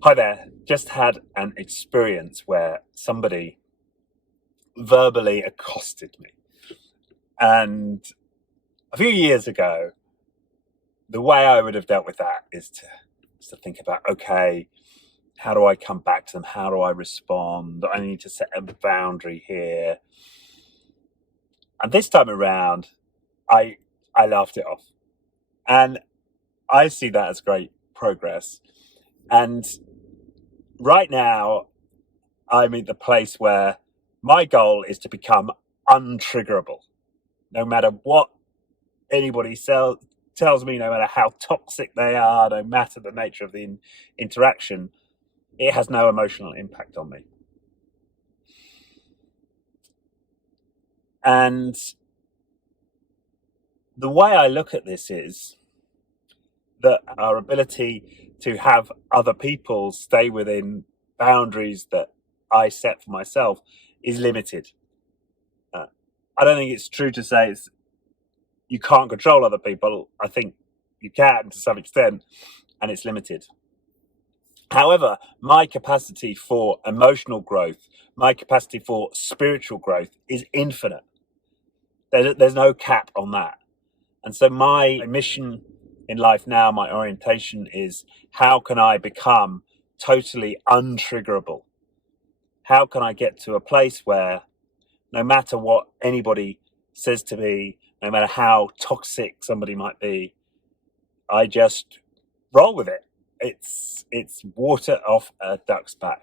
Hi there. Just had an experience where somebody verbally accosted me. And a few years ago, the way I would have dealt with that is to think about, okay, how do I come back to them? How do I respond? I need to set a boundary here. And this time around, I I laughed it off. And I see that as great progress. And right now, I'm at the place where my goal is to become untriggerable. No matter what anybody tells me, no matter how toxic they are, no matter the nature of the interaction, it has no emotional impact on me. And the way I look at this is that our ability to have other people stay within boundaries that I set for myself is limited. I don't think it's true to say you can't control other people. I think you can to some extent, and it's limited. However, my capacity for emotional growth, my capacity for spiritual growth is infinite. There's no cap on that. And so my mission in life now, my orientation is, how can I become totally untriggerable? How can I get to a place where no matter what anybody says to me, no matter how toxic somebody might be, I just roll with it. It's water off a duck's back.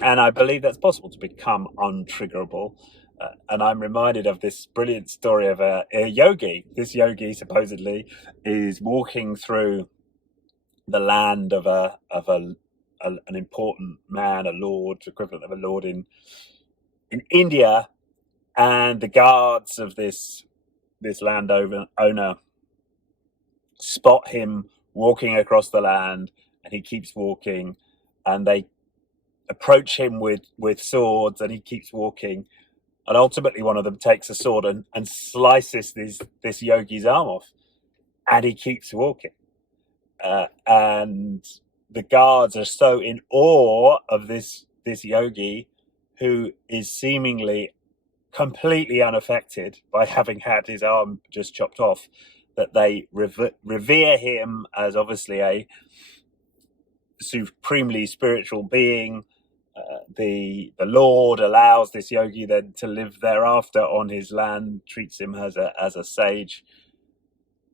And I believe that's possible, to become untriggerable. And I'm reminded of this brilliant story of a yogi. This yogi supposedly is walking through the land of an important man, a lord, equivalent of a lord in India, and the guards of this landowner spot him walking across the land, and he keeps walking, and they approach him with swords, and he keeps walking, and ultimately one of them takes a sword and slices this yogi's arm off, and he keeps walking. And the guards are so in awe of this yogi, who is seemingly completely unaffected by having had his arm just chopped off, that they revere him as obviously a supremely spiritual being. The Lord allows this yogi then to live thereafter on his land, treats him as a sage,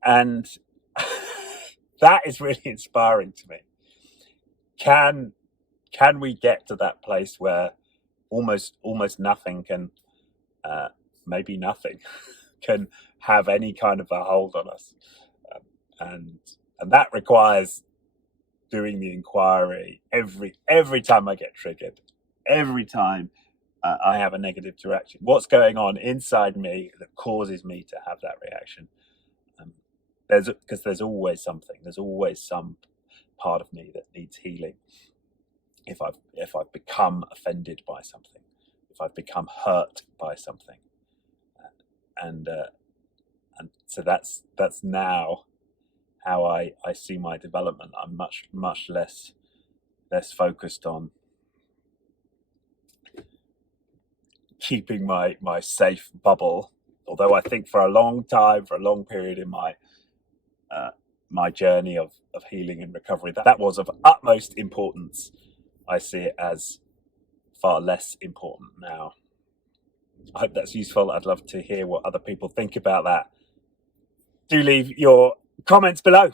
and that is really inspiring to me. Can we get to that place where almost nothing can, maybe nothing, can have any kind of a hold on us, and that requires doing the inquiry every time I get triggered, every time I have a negative reaction. What's going on inside me that causes me to have that reaction? Because there's always something. There's always some part of me that needs healing. If I've become offended by something, if I've become hurt by something, and so that's now how I see my development. I'm much less focused on keeping my safe bubble. Although I think for a long time, for a long period in my journey of healing and recovery, that was of utmost importance. I see it as far less important now. I hope that's useful. I'd love to hear what other people think about that. Do leave your comments below.